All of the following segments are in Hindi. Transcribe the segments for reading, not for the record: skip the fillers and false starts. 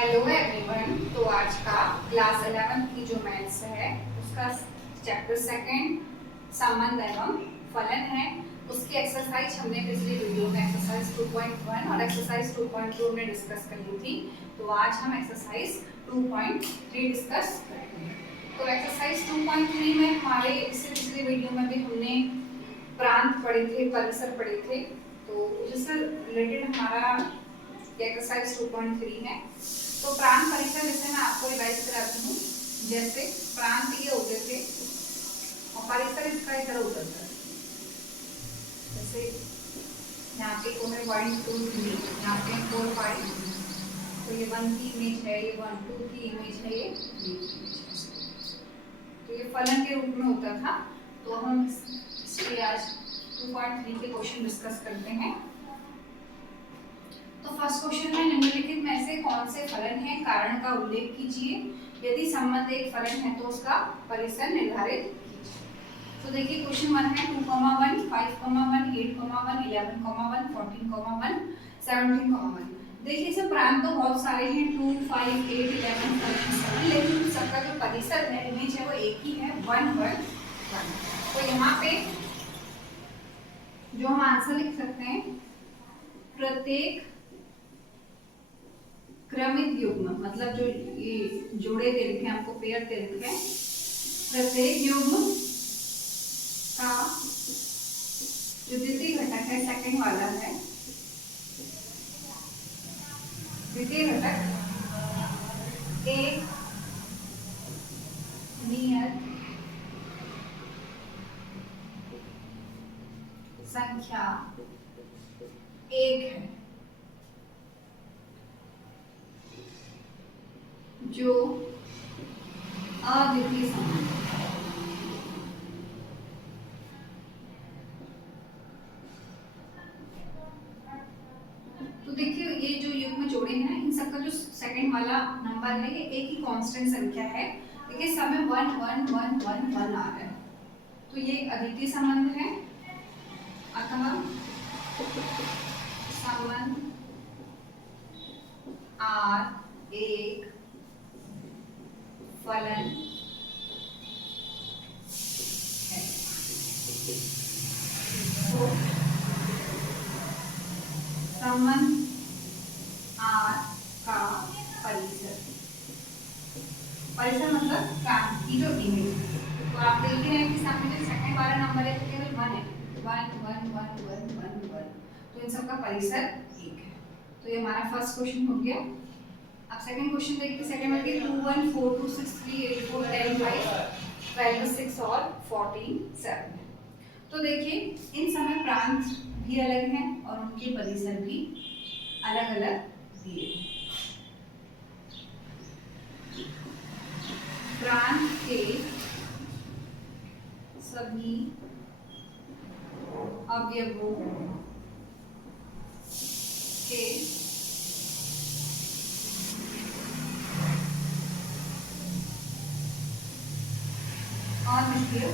Hello everyone. तो आज का क्लास 11 की जो मैथ्स है उसका चैप्टर सेकंड संबंध एवं फलन है। उसकी एक्सरसाइज हमने पिछली वीडियो में एक्सरसाइज 2.1 और एक्सरसाइज 2.2 में डिस्कस कर ली थी। तो आज हम एक्सरसाइज 2.3 डिस्कस करेंगे। तो एक्सरसाइज 2.3 में हमारे इससे पिछली वीडियो में भी हमने प्रांत पढ़े थे, परिसर पढ़े थे। तो जिससे रिलेटेड हमारा एक्सरसाइज 2.3 है। तो प्रांत परिसर जैसे मैं आपको रिवाइज कराती हूँ। जैसे प्रांत ये होते थे और परिसर इसका इधर होता था। जैसे यहाँ पे को है 1 2 3, यहाँ पे 4 5। तो ये 1 की इमेज है, ये 1 2 की इमेज है, ये तो ये फलन के रूप में होता था। तो हम इसलिए आज 2.3 के क्वेश्चन डिस्कस करते हैं। तो फर्स्ट क्वेश्चन में निम्नलिखित में से कौन से फलन है, कारण का उल्लेख कीजिए। यदि संबंध एक फलन है तो उसका परिसर निर्धारित कीजिए। तो देखिए क्वेश्चन 1 है 2, 1, 5, 1, 8, 1, 11, 1, 14, 1, 17, 1। देखिए इसमें प्रांत तो बहुत सारे हैं 2, 5, 8, 11, 14, 7, लेकिन सबका जो परिसर है, इमेज है, वो एक ही है 1, 1, 1। तो यहाँ पे जो हम आंसर लिख सकते हैं, प्रत्येक क्रमित युग्म, मतलब जो ये जोड़े दे रखे हैं आपको, पेयर दे रखे हैं, प्रत्येक युग्म का जो द्वितीय घटक है, सेकंड वाला है, द्वितीय घटक एक नियत संख्या एक है, जो अद्वितीय संबंध है। तो देखिए ये जो युग्म जोड़े हैं, इन सबका जो सेकंड वाला नंबर है, ये एक ही कांस्टेंट संख्या है। देखिए सब में 1 1 1 1 1 आ रहा है, तो ये अद्वितीय संबंध है। अतः संबंध R एक फलन है। तो संबंध R का परिसर, परिसर मतलब प्रांत की जो इमेज है। तो आप देख रहे हैं कि सामने जो सेकंड वाला नंबर है तो केवल 1 है, 1 1 1 1 1 1। तो इन सबका परिसर एक है। तो ये हमारा फर्स्ट क्वेश्चन हो गया। अब सेकंड क्वेश्चन देखिए। सेकंड में 2 1 4 2 6 3 8 4 10 5 12 6 और 14 7। तो देखिए इन समय प्रांत भी अलग हैं और उनके परिसर भी अलग अलग दिए हैं। प्रांत के सभी अवयवों के अद्वितीय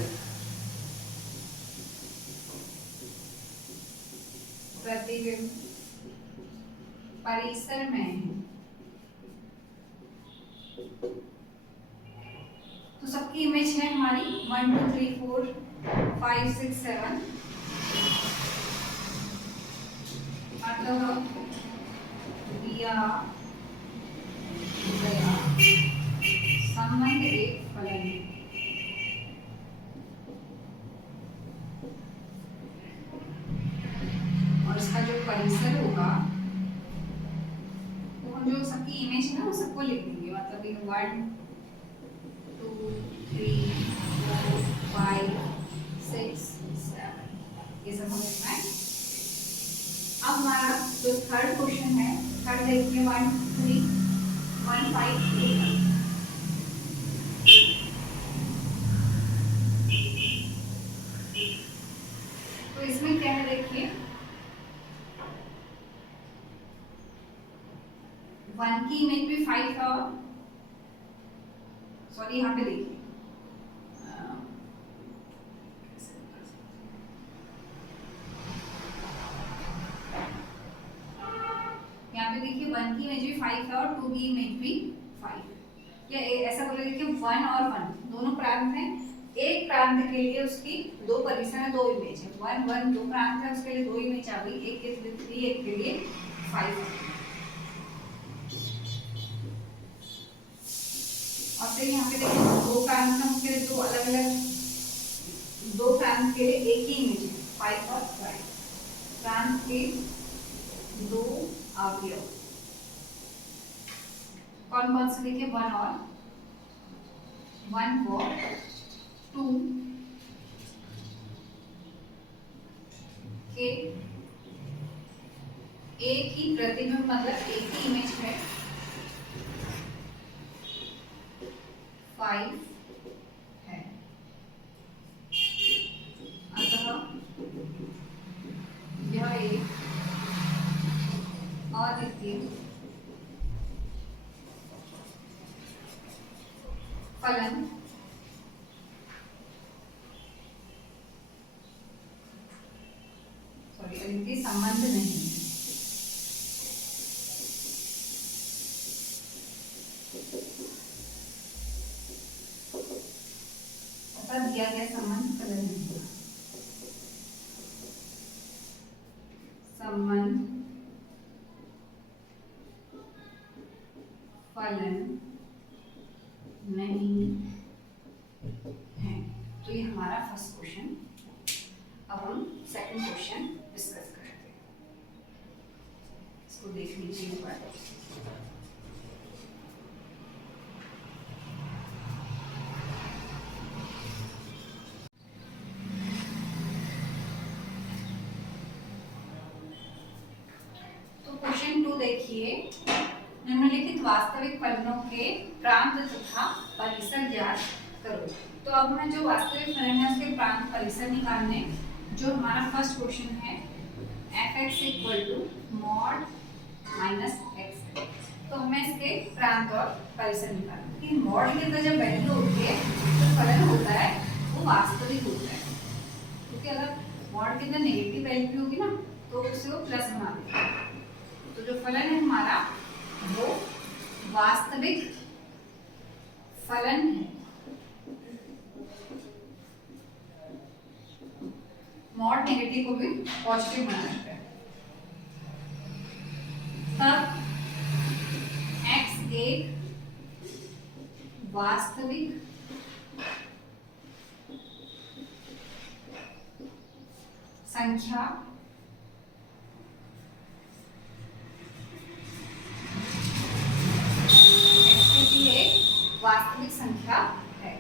प्रतिबिंब परिसर में है। तो सबकी इमेज है हमारी 1 2 3 4 5 6 7। अतः दिया गया संबंध एक फलन है। और इसका जो परिसर होगा, तो हम जो सबकी इमेज है ना वो सबको लिख देंगे, मतलब 1 2 3 4 5 6 7, ये सब हमें लिखना है। अब हमारा जो थर्ड क्वेश्चन है, थर्ड देखिए 1 3 1 5 2 1। तो इसमें क्या है देखिए, 1 की इमेज भी 5 था, सॉरी यहाँ पे देखिए यहाँ पे देखिए 1 की इमेज भी 5 है और 2 की इमेज भी 5 है। या ऐसा बोलेंगे कि 1 और 1 दोनों प्रांत हैं, एक प्रांत के लिए उसकी दो पोजीशन है, दो इमेज है। 1 1 दो प्रांत है, उसके लिए दो इमेज आ गई, एक के लिए 3, एक के लिए 5। और फिर यहाँ पे देखो दो प्रांत है, उसके लिए दो अलग अलग, दो प्रांत के लिए एक ही इमेज है 5 और 5। प्रांत के दो अवयव कौन कौन से देखिए, 1 और 2 के एक ही प्रतिबिंब मतलब एक ही इमेज है 5 है। अतः यह एक अद्वितीय फलन अद्वितीय संबंध नहीं है। दिया गया संबंध फलन नहीं है। संबंध फलन नहीं है। तो ये हमारा फर्स्ट क्वेश्चन। अब हम सेकंड क्वेश्चन डिस्कस करते हैं, इसको देख लीजिए एक बार। तो क्वेश्चन 2 देखिए, निम्नलिखित वास्तविक फलनों के प्रांत तथा परिसर ज्ञात करो। तो अब हमें जो वास्तविक फलन है उसके प्रांत परिसर निकालने। जो हमारा फर्स्ट क्वेश्चन है f(x) mod -x, तो हमें इसके प्रांत और परिसर निकालना है। मॉड के अंदर जब वैल्यू होती है तो फलन होता है वो वास्तविक होता है, क्योंकि अगर मॉड के अंदर नेगेटिव वैल्यू होगी ना तो उसे वो प्लस बना देगा। तो जो फलन है हमारा वो वास्तविक फलन है। मॉड नेगेटिव को भी पॉजिटिव बना देता है। तब x एक वास्तविक संख्या वास्तविक संख्या है।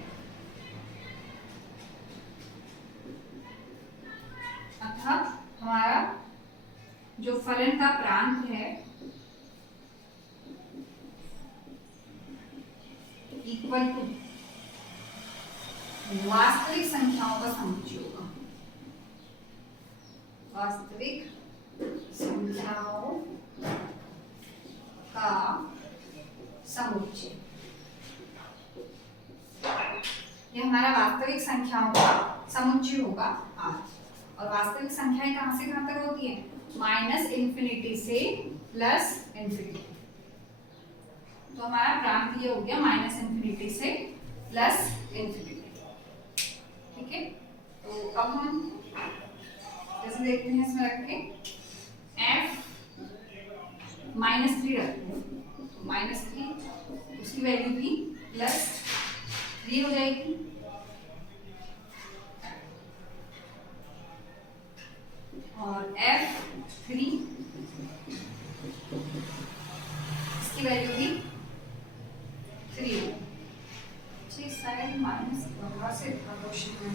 अर्थात हमारा जो फलन का प्रांत है इक्वल टू वास्तविक संख्याओं का समुच्चय होगा। वास्तविक संख्याओं का समुच्चय, ये हमारा वास्तविक संख्याओं का समुच्चय होगा r। और वास्तविक संख्याएं कहां से कहां तक होती है? -∞ से +∞। तो हमारा प्रांत ये हो गया -∞ से +∞। ठीक है, तो अब हम जैसे देखते हैं इसमें रख के f -3 रखते हैं, तो -3 उसकी वैल्यू भी +3 हो जाएगी। और f3 इसकी वैल्यू भी 3 हो। शायद माइनस वहां से क्वेश्चन में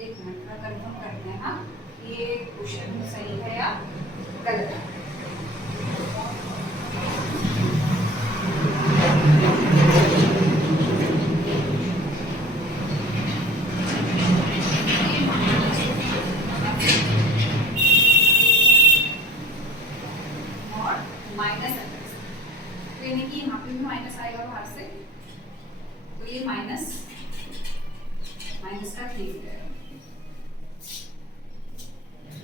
एक मिनट का कंफर्म करते हैं हाँ ये क्वेश्चन सही है या गलत है। माइनस आएगा बाहर से, तो ये माइनस का 3 है।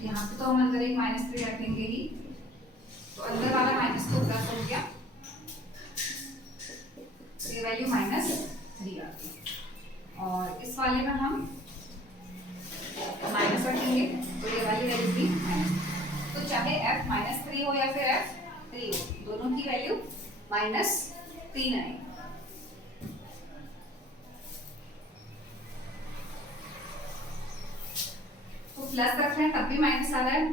यहाँ यहाँ पे तो हम अंदर एक -3 रखेंगे ही, तो अंदर वाला माइनस तो प्लस हो गया, तो ये वैल्यू -3 आ गई। और इस वाले में हम माइनस रखेंगे, तो ये वाली वैल्यू भी माइनस। तो चाहे f -3 हो या फिर f 3 हो, दोनों की वैल्यू -3 आएगी। तो प्लस रख रहे हैं तब भी माइनस आ रहा है,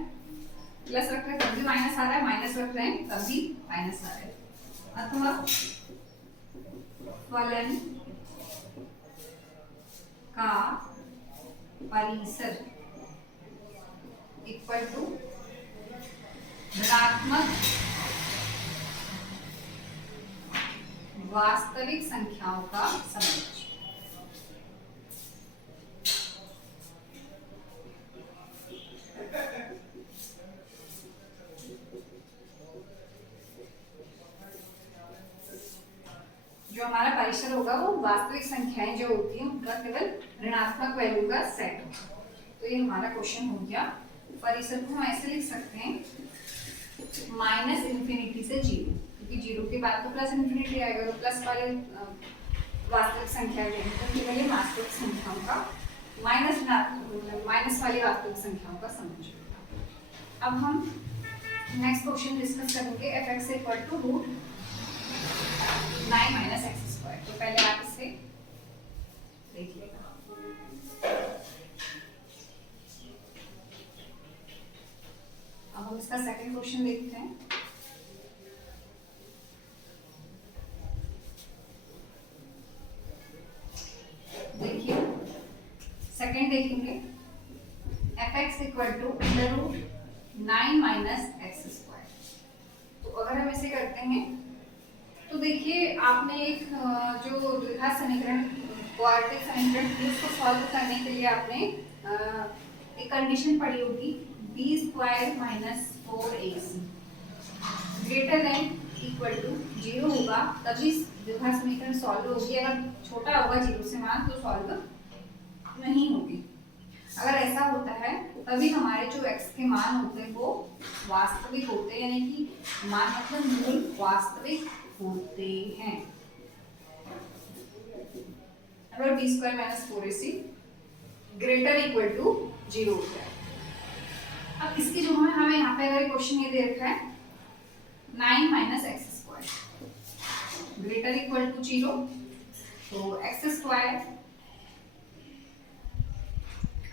प्लस रख रहे हैं तब भी माइनस आ रहा है, माइनस रख रहे हैं तब भी माइनस आ रहा है। अथवा फलन का परिसर इक्वल टू ऋणात्मक वास्तविक संख्याओं का समूह। जो हमारा परिसर होगा वो वास्तविक संख्याएं जो होती हैं उनका केवल ऋणात्मक वैल्यू का सेट होगा। तो ये हमारा क्वेश्चन हो गया। परिसर को हम ऐसे लिख सकते हैं -∞ से 0, क्योंकि 0 के बाद तो +∞ आएगा, तो प्लस वाले वास्तविक संख्या लेंगे तो केवल वास्तविक संख्याओं का माइनस वाली वास्तविक संख्याओं का समूह। अब हम नेक्स्ट क्वेश्चन डिस्कस करेंगे f(x) = √9 - x²। तो पहले आप इसे देखिएगा। अब हम इसका सेकंड क्वेश्चन देखते हैं। देखिए सेकंड देखेंगे f(x) = √9 - x²। तो अगर हम इसे करते हैं तो देखिए आपने एक जो द्विघात समीकरण क्वाड्रेटिक समीकरण थी उसको सॉल्व करने के लिए आपने एक कंडीशन पढ़ी होगी b² - 4ac greater than equal to 0 होगा तभी द्विघात समीकरण सॉल्व होगी। अगर छोटा होगा 0 से मान तो सॉल्व नहीं होगी। अगर ऐसा होता है तभी हमारे जो x के मान होते हैं वो वास्तविक होते हैं, यानी कि मान मतलब मूल वास्तविक होते हैं। अगर b² - 4ac greater equal to 0 होता है। अब इसकी जो हमें यहाँ पे अगर क्वेश्चन ये दे रखा है 9 - x² ग्रेटर इक्वल टू 0, तो x²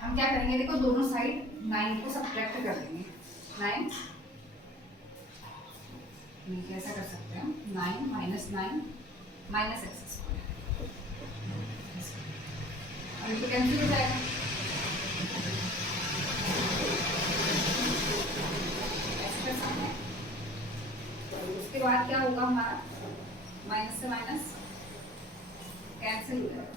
हम क्या करेंगे, देखो दोनों साइड 9 को सब्ट्रैक्ट कर देंगे। 9 कैसा कर सकते हैं, 9 - 9 - x², और इनको कैंसिल हो जाएगा। उसके बाद क्या होगा, हमारा माइनस से माइनस कैंसिल हो जाएगा।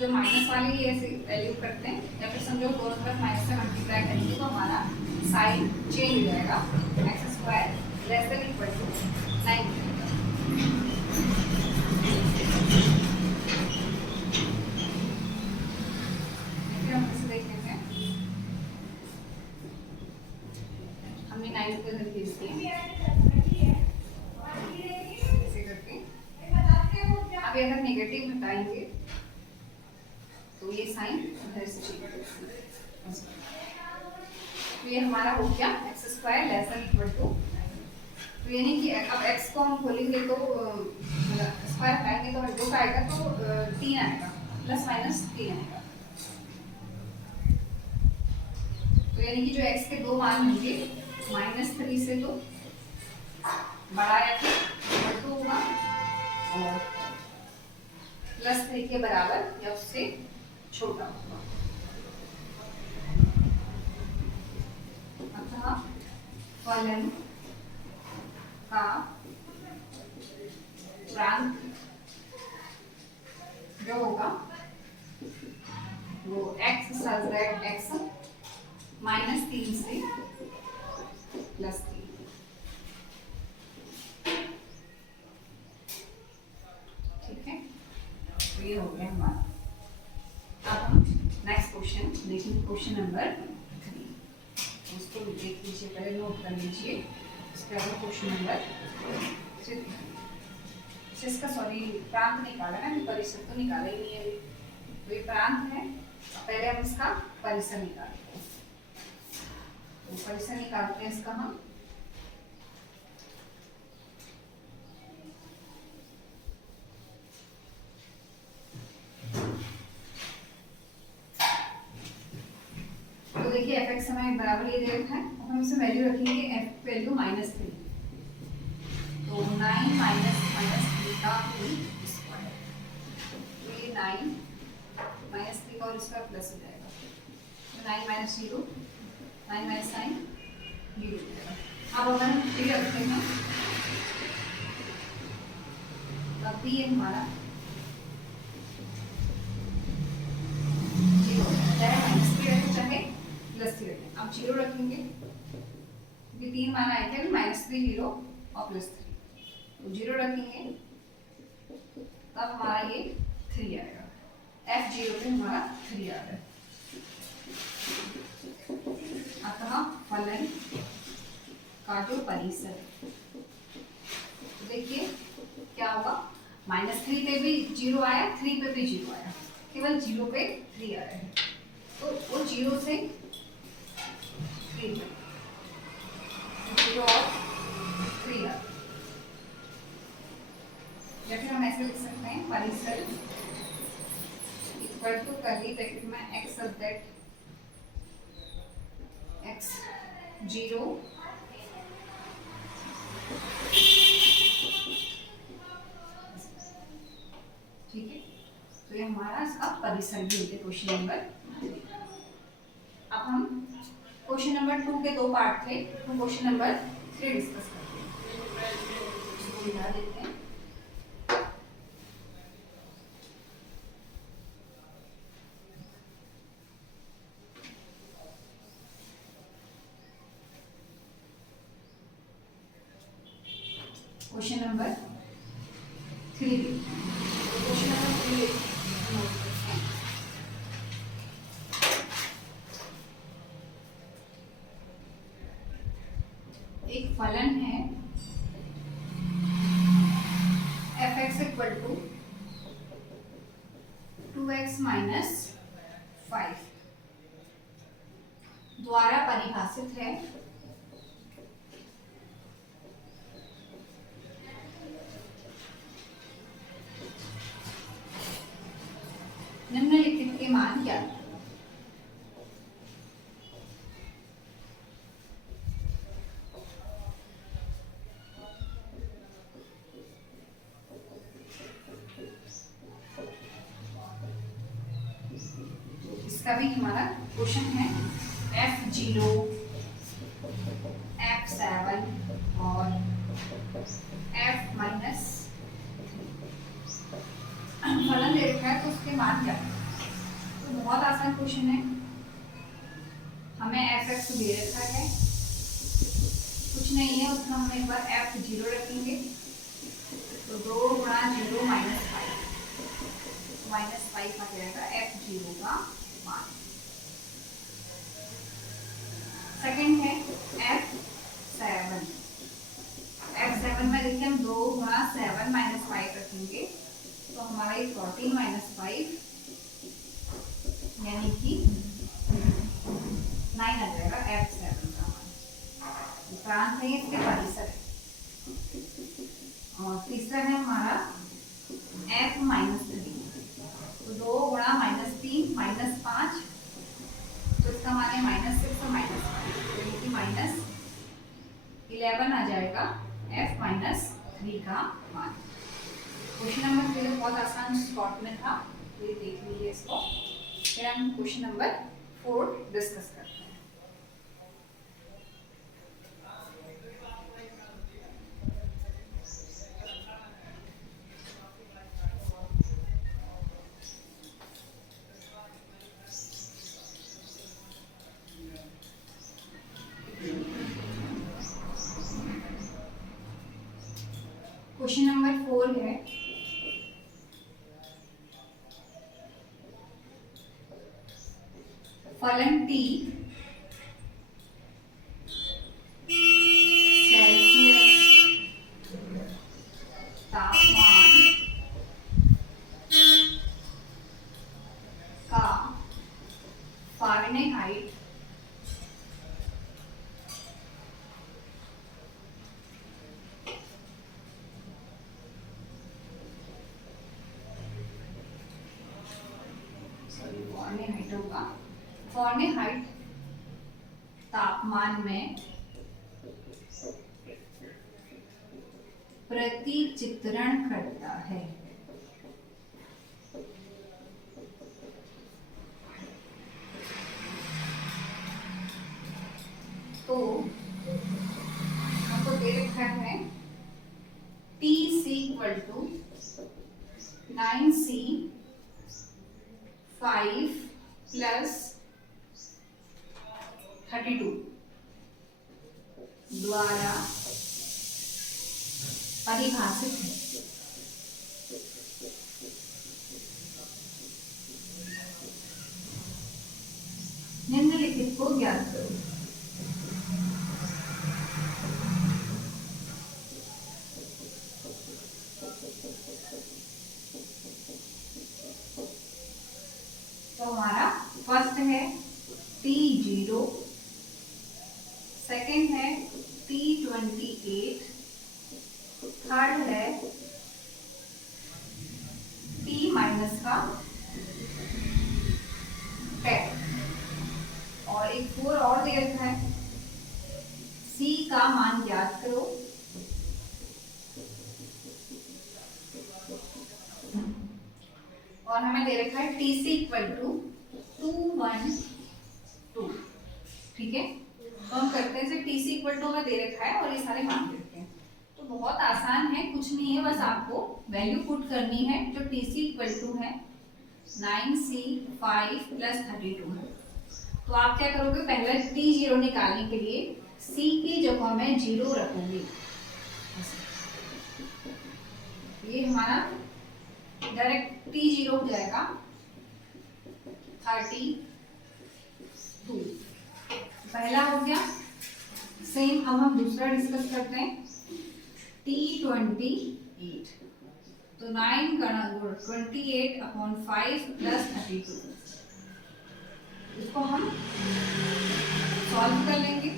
जो माइनस वाली ऐसे वैल्यू करते हैं या फिर समझो दोनों तरफ माइनस से मल्टीप्लाई करेंगे तो हमारा साइन चेंज हो जाएगा, x² less than equal to 9। हम इसे देख लेते हैं। हमने 9 को इधर भेज दिया ऐसे करके। अब अगर नेगेटिव हटाएंगे तो ये साइन इधर से चेंज होगा। तो ये हमारा हो गया x² less than equal to, तो यानी कि अब x को हम खोलेंगे तो स्क्वायर हटाएंगे तो 2 आएगा, तो 3 आएगा, प्लस माइनस 3 आएगा। तो यानी कि जो x के 2 मान होंगे -3 से तो बड़ा या फिर इक्वल टू होगा और +3 के बराबर या उससे छोटा होगा। अतः फलन का प्रांत जो होगा वो x सब्ट्रैक्ट x -3 से +3। क्वेश्चन नंबर 3, उसको देख लीजिए, पहले नोट कर लीजिए। उसके बाद क्वेश्चन नंबर 3, इसका सॉरी प्रांत निकाला है, अभी परिसर तो निकाला ही नहीं है। तो ये प्रांत है, पहले हम इसका परिसर निकालते हैं। तो परिसर निकालते हैं इसका हम। तो देखिए एफ एक्स हमें बराबर ये दे रखा है, अब हम इसमें वैल्यू रखेंगे एफ वैल्यू -3, तो 9 माइनस 3 का होल स्क्वायर, तो ये 9 माइनस 3 का होल स्क्वायर प्लस हो जाएगा, तो 9 माइनस 0, 9 माइनस 9 0 हो जाएगा। अब अगर हम 3 रखते हैं तब भी ये हमारा 0 हो जाएगा, चाहे -3 रखें चाहे +3 रखें। अब 0 रखेंगे, क्योंकि 3 मान आए थे, -3 0 और +3, तो 0 रखेंगे तब हमारा ये 3 आएगा, f0 पे हमारा 3 आ रहा है। अतः फलन का जो परिसर, देखिए क्या होगा, -3 पे भी 0 आया, 3 पे भी 0 आया, केवल 0 पे 3 आया है, तो वो 0 से 3 पे 0 और 3 आ, या फिर हम ऐसे लिख सकते हैं परिसर इक्वल टू कर्ली ब्रैकेट में x ऑफ दैट x0 ठीक है। तो ये हमारा इसका परिसर भी होते क्वेश्चन नंबर 3। अब हम क्वेश्चन नंबर 2 के 2 पार्ट थे, तो क्वेश्चन नंबर 3 डिस्कस करते हैं, इसको मिला देते हैं। Question number 3, question number 3 note करते हैं। एक फलन है f x equal to 2x minus 5 द्वारा परिभाषित है निम्नलिखित के मान क्या है। इसका भी हमारा क्वेश्चन है f0, f7 और f-3 फलन दे रखा है, तो उसके मान क्या है। तो बहुत आसान क्वेश्चन है, हमें f(x) दे रखा है, कुछ नहीं है, उसमें हम एक बार f0 रखेंगे, तो 2 गुणा 0 -5 आ जाएगा f0 का मान। सेकंड है f7 में देखिए हम 2 गुणा 7 -5 रखेंगे, तो हमारा ये 14 - 5 यानी कि 9 आ जाएगा f7 का मान। प्रांत है, इसके परिसर है। और तीसरा है हमारा f-3, तो 2 गुणा -3 -5, तो इसका मान है -6 और -5, तो ये कि -11 आ जाएगा f-3 का मान। क्वेश्चन नंबर 3 बहुत आसान शॉर्ट में था, तो ये देख लीजिए इसको। फिर हम क्वेश्चन नंबर 4 डिस्कस करते हैं। क्वेश्चन नंबर 4 है फलन T सेल्सियस तापमान का फ़ारेनहाइट फ़ारेनहाइट तापमान में प्रतिचित्रण करता है। तो हमको दे रखा है T equal to 9C 5 plus 32 द्वारा परिभाषित है। निम्नलिखित को ज्ञात करो। तो हमारा फर्स्ट है T0, सेकंड है T28, थर्ड है T माइनस का 10 और एक 4 और दे रखा है। C का मान ज्ञात करो। और हमें दे रखा है TC इक्वल टू 212। ठीक है, तो हम करते हैं जैसे TC इक्वल टू हमें दे रखा है और ये सारे मान देते हैं। तो बहुत आसान है, कुछ नहीं है, बस आपको वैल्यू पुट करनी है। जो TC इक्वल टू है 9C 5 प्लस 32 है। तो आप क्या करोगे, पहले T0 निकालने के लिए C की जगह में 0 रखोगे। ये हमारा डायरेक्ट T0 हो जाएगा 32। पहला हो गया। सेम अब हम दूसरा डिस्कस करते हैं T28। तो 9 गणा 28 अपॉन 5 प्लस 32, इसको हम सॉल्व कर लेंगे।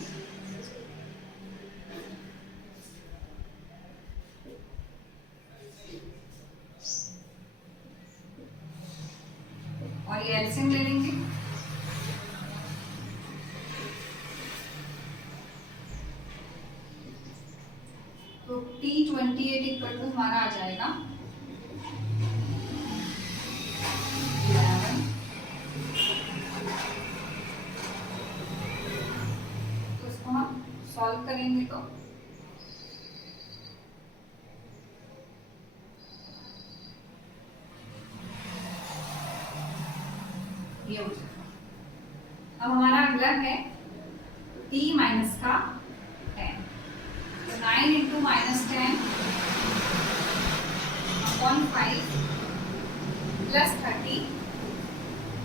और ये एलसीएम ले लेंगे। तो T28 इक्वल टू हमारा आ जाएगा 11। तो इसको हम सॉल्व करेंगे तो ये हो जाएगा। अब हमारा अगला है T माइनस का 10। तो 9 इंटू माइनस 10 अपॉन 5 प्लस 30।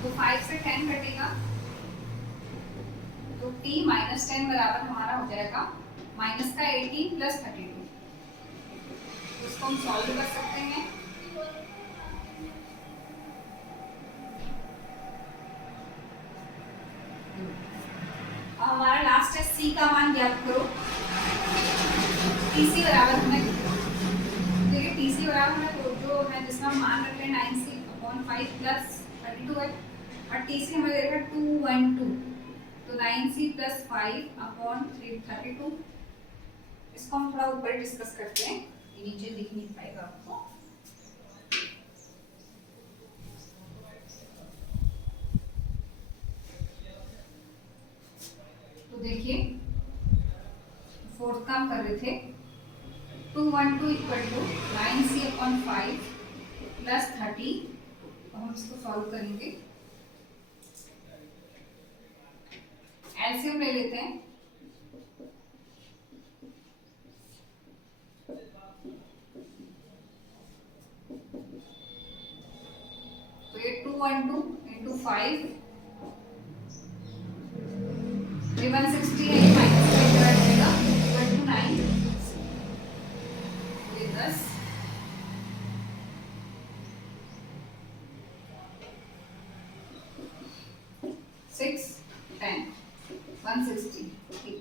तो 5 से 10 कटेगा, तो T माइनस 10 बराबर हमारा हो जाएगा माइनस का 18 प्लस 32। तो इसको हम सॉल्व कर सकते हैं। अब हमारा लास्ट है C का मान ज्ञात करो। TC बराबर हमें देखिए, TC बराबर हमें जो है जिसका मान रख लें 9C अपॉन 5 प्लस 32 है, और TC हमें दे रखा है 212। तो 9C प्लस 5 अपॉन 32। इसको हम थोड़ा ऊपर डिस्कस करते हैं, ये नीचे दिख नहीं पाएगा आपको। तो देखिए फोर्थ काम कर रहे थे 212 equal to 9C upon 5 plus 30। तो हम इसको सॉल्व करेंगे। एलसीएम ले लेते हैं। तो ये 212 इंटू 5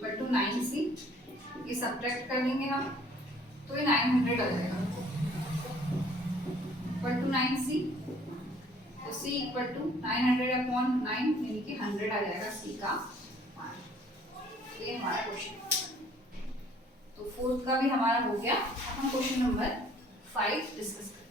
इक्वल टू 9c, ये सब्ट्रैक्ट कर देंगे हम तो ये 900 आ जाएगा इक्वल टू 9c, तो c इक्वल टू 900 अपॉन 9 यानी कि 100 आ जाएगा c का मान। ये हमारा क्वेश्चन, तो फोर्थ का भी हमारा हो गया। अब हम क्वेश्चन नंबर 5 डिस्कस करते हैं।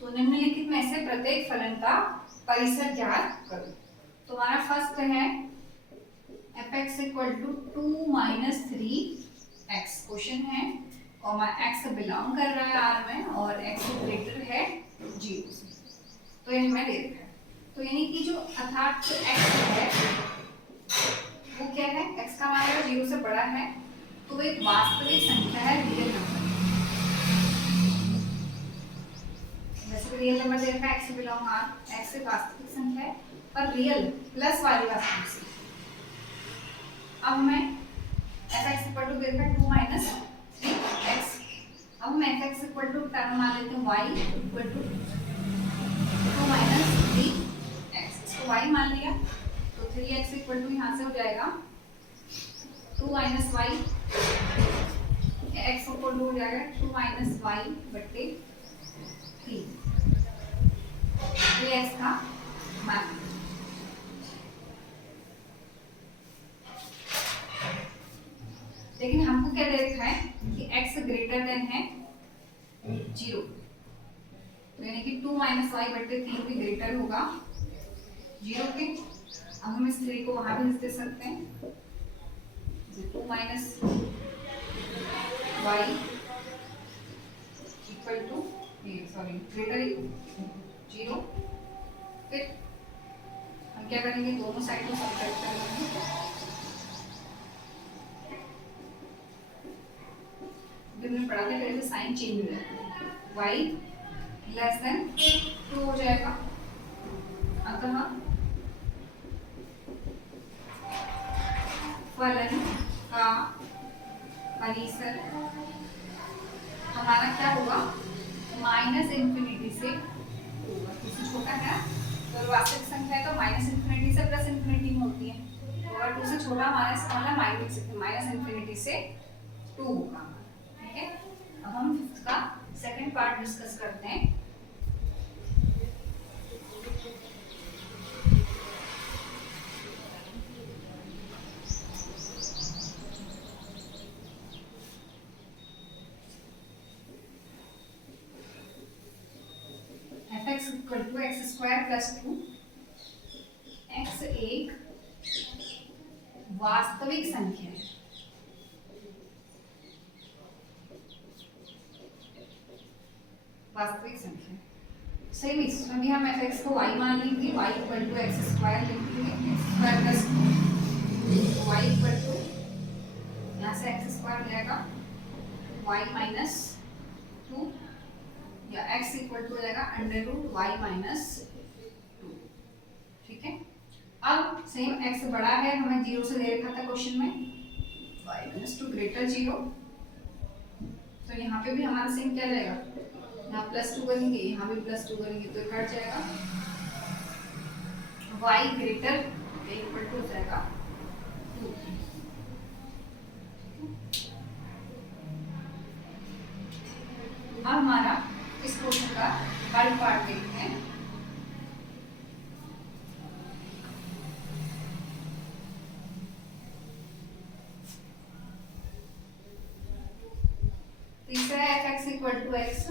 तो निम्नलिखित में से प्रत्येक फलन का परिसर ज्ञात करो। तो हमारा फर्स्ट है fx equal to 2 minus 3x question है, कॉमा x बिलोंग कर रहा है R में और x ग्रेटर है 0 से, तो ये हमें दे रखा है। तो यानी कि जो अर्थात x है वो क्या है, x का मान अगर 0 से बड़ा है तो वो एक वास्तविक संख्या है, रियल नंबर। वैसे रियल नंबर दे रखा है x बिलोंग R, x एक वास्तविक संख्या है पर रियल प्लस वाली वास्तविक संख्या। अब हमें fx इक्वल टू दे रखा है 2 माइनस 3x। अब हम fx इक्वल टू टर्म मान लेते हैं y equal to 2 minus 3x, इसको y मान लिया तो 3x इक्वल टू यहाँ से हो जाएगा 2 minus y, x equal to हो जाएगा 2 माइनस y बट्टे 3, ये x का मान। लेकिन हमको क्या दे रखा है कि x ग्रेटर देन है 0, तो यानी कि 2 माइनस वाई बट्टे 3 भी ग्रेटर होगा 0 के। अब हम इस 3 को वहां भी दे सकते हैं, 2 minus y equal to sorry greater 0। फिर हम क्या करेंगे, दोनों साइड को सब्ट्रैक्ट करेंगे। हमने पढ़ा था कैसे साइन चेंज हो जाता है, y लेस देन 2 हो जाएगा। अतः फलन का परिसर हमारा क्या होगा, माइनस इंफिनिटी से होगा, इससे छोटा है तो वास्तविक संख्या है तो माइनस इंफिनिटी से प्लस इंफिनिटी में होती है, तो अगर 2 से छोटा माइनस वाला माइनस इंफिनिटी से 2 होगा। अब हम फिफ्थ का सेकंड पार्ट डिस्कस करते हैं। fx equal to x square plus 2, x एक वास्तविक संख्या है, वास्तविक संख्या। सेम इसमें भी हम fx को y मान लेंगे, y equal to x square लिख लेंगे, x square plus y equal to यहाँ से एक्स स्क्वायर हो जाएगा y माइनस 2 या x इक्वल टू हो जाएगा अंडर रूट y माइनस 2। ठीक है, अब सेम x बड़ा है, हमें 0 से दे रखा था क्वेश्चन में, y माइनस 2 ग्रेटर 0, तो यहाँ पे भी हमारा सेम क्या जाएगा, यहाँ प्लस 2 करेंगे, यहाँ भी प्लस 2 करेंगे तो कट जाएगा, y ग्रेटर इक्वल टू हो जाएगा 2। अब हमारा इस क्वेश्चन का हल पार्ट देखते हैं। तीसरा है fx equal to x,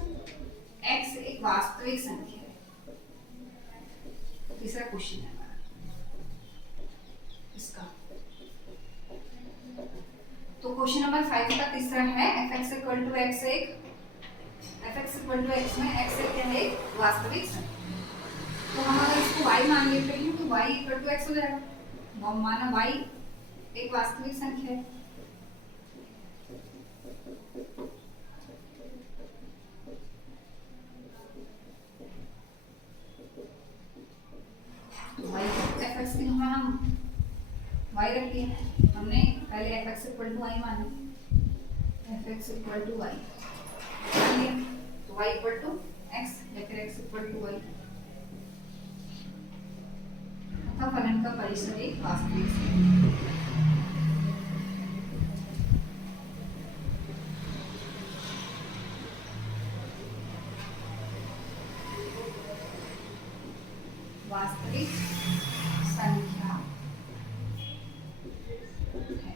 x एक वास्तविक संख्या है, तीसरा क्वेश्चन है हमारा। इसका। तो क्वेश्चन नंबर 5 का तीसरा है fx equal to x1, fx equal to x में x1 क्या है, वास्तविक संख्या। तो हम अगर इसको y मान लेते हैं तो y इक्वल टू x हो जाएगा। हम माना y एक वास्तविक संख्या है, तो y fx की जगह हम y रख दिया। हमने पहले fx इक्वल टू y माना, fx इक्वल टू y मान लिया, तो y इक्वल टू x या फिर x इक्वल टू y। फलन का परिसर एक वास्तविक संख्या। वास्तविक संख्या है।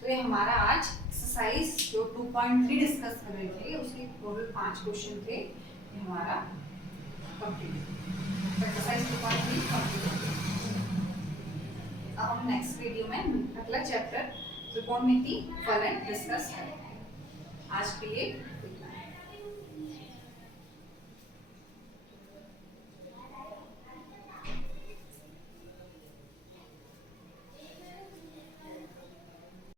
तो ये हमारा आज एक्सरसाइज जो 2.3 डिस्कस कर रहे थे, उसके टोटल 5 क्वेश्चन थे, ये हमारा कंप्लीट। Exercise 2.3 complete. अब हम नेक्स्ट वीडियो में अगला चैप्टर त्रिकोणमिति फलन डिस्कस करेंगे। आज के लिए